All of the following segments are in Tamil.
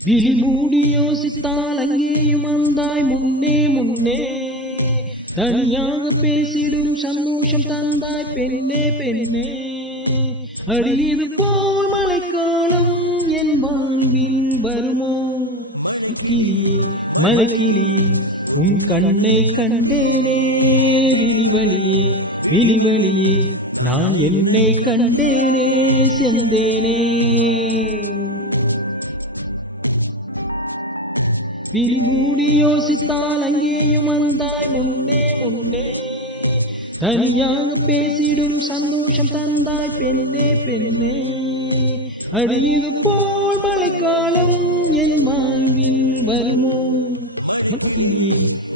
விழி மூடி யோசித்தால் அங்கேயும் வந்தாய் முன்னே முன்னே தனியாக பேசிடும் சந்தோஷம் தந்தாய் பெண்ணே பெண்ணே அடியது போல் மழைக்காலம் என் வாழ்வில் வருமா மழைக்கிளியே மழைக்கிளியே உன் கண்ணை கண்டேனே விழிவழியே விழிவழியே நான் என்னை கண்டேனே செந்தேனே விழி மூடி யோசித்தால் அங்கேயும் வந்தாய் முன்னே முன்னே தனியாக பேசிடும் சந்தோஷம் தந்தாய் பெண்ணே பெண்ணே அடியது போல் மழைக்காலம் என் வாழ்வில் வருமா மழைக்கிளியே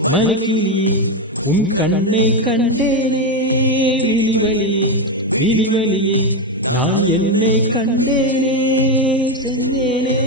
மழைக்கிளியே உன் கண்ணை கண்டேனே விழிவழியே விழிவழியே நான் என்னை கண்டேனே செந்தேனே.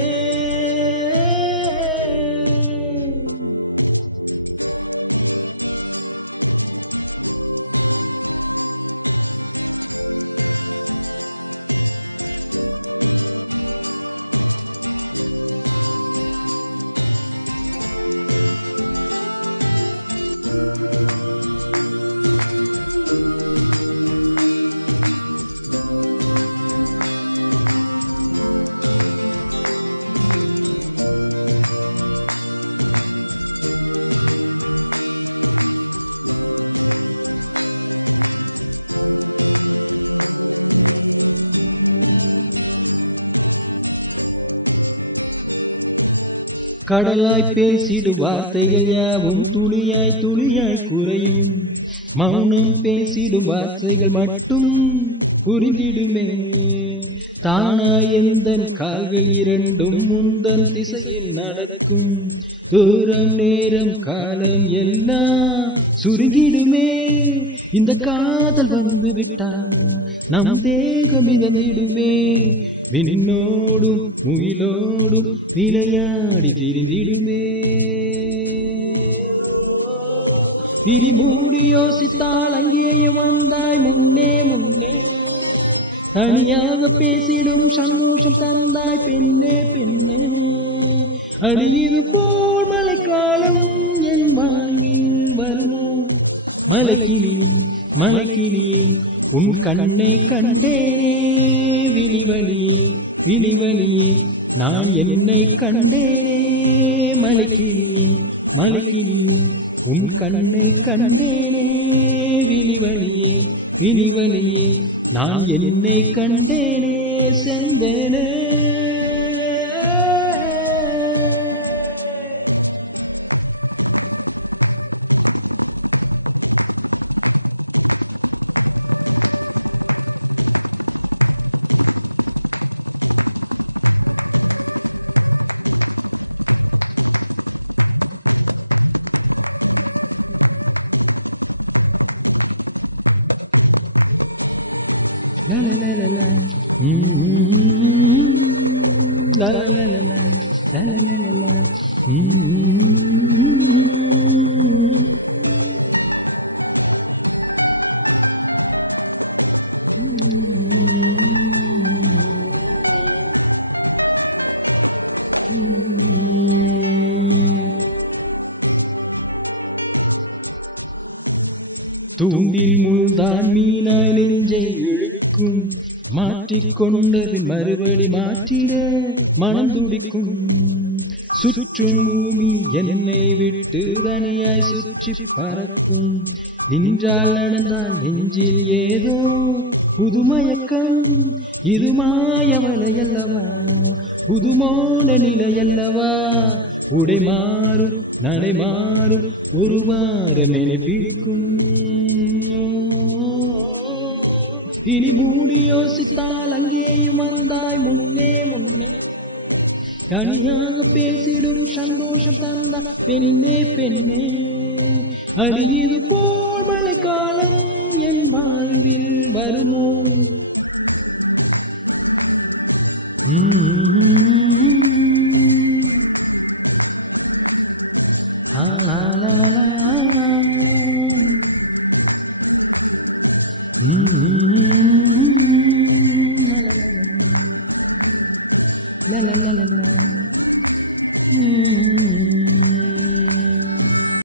கடலாய் பேசிடும் வார்த்தைகள் யாவும் துளியாய் துளியாய் குறையும் மௌனம் பேசிடும் வார்த்தைகள் மட்டும் புரிந்திடுமே தானாய் எந்தன் கால்கள் இரண்டும் முந்தன் திசையில் நடக்கும் தூரம் நேரம் காலம் எல்லாம் சுருங்கிடுமே இந்த காதல் வந்து விட்டால் நம் தேகம் இழந்திடுமே விண்ணோடும் முகிலோடும் விளையாடி திரிதிடுமே விரிமூடி யோசித்தால் அங்கே வாழ்ந்தாய் முன்னே முன்னே தனியாக பேசிடும் சந்தோஷம் தந்தாய் பெண்ணே பெண்ணே அடியது போல் மழைக்காலம் என் வாழ்வில் வருமா மழைக்கிளியே மழைக்கிளியே உன் கண்ணை கண்டே விழிவழியே விழிவழியே நான் என்னை கண்டேனே மழைக்கிளியே மழைக்கிளியே உன் கண்ணை கண்டே விழிவழியே விழிவழியே நான் என்னை கண்டேனே செந்தேனே. தூண்டி மூழ்தான் மீனாய் நெஞ்சை இழுக்கும் மாற்றிக்கொண்டது மறுபடி மாற்றிட மனம் துடிக்கும் சுற்றும் என்னை விட்டு தனியாய் சுற்றி பறக்கும் நின்றால் நடந்தால் நெஞ்சில் ஏதோ புதுமயக்கம் இது மாயமலையல்லவா புதுமோன நிலையல்லவா உடை மாறும் நடை மாறும் ஒரு வார நினைவில்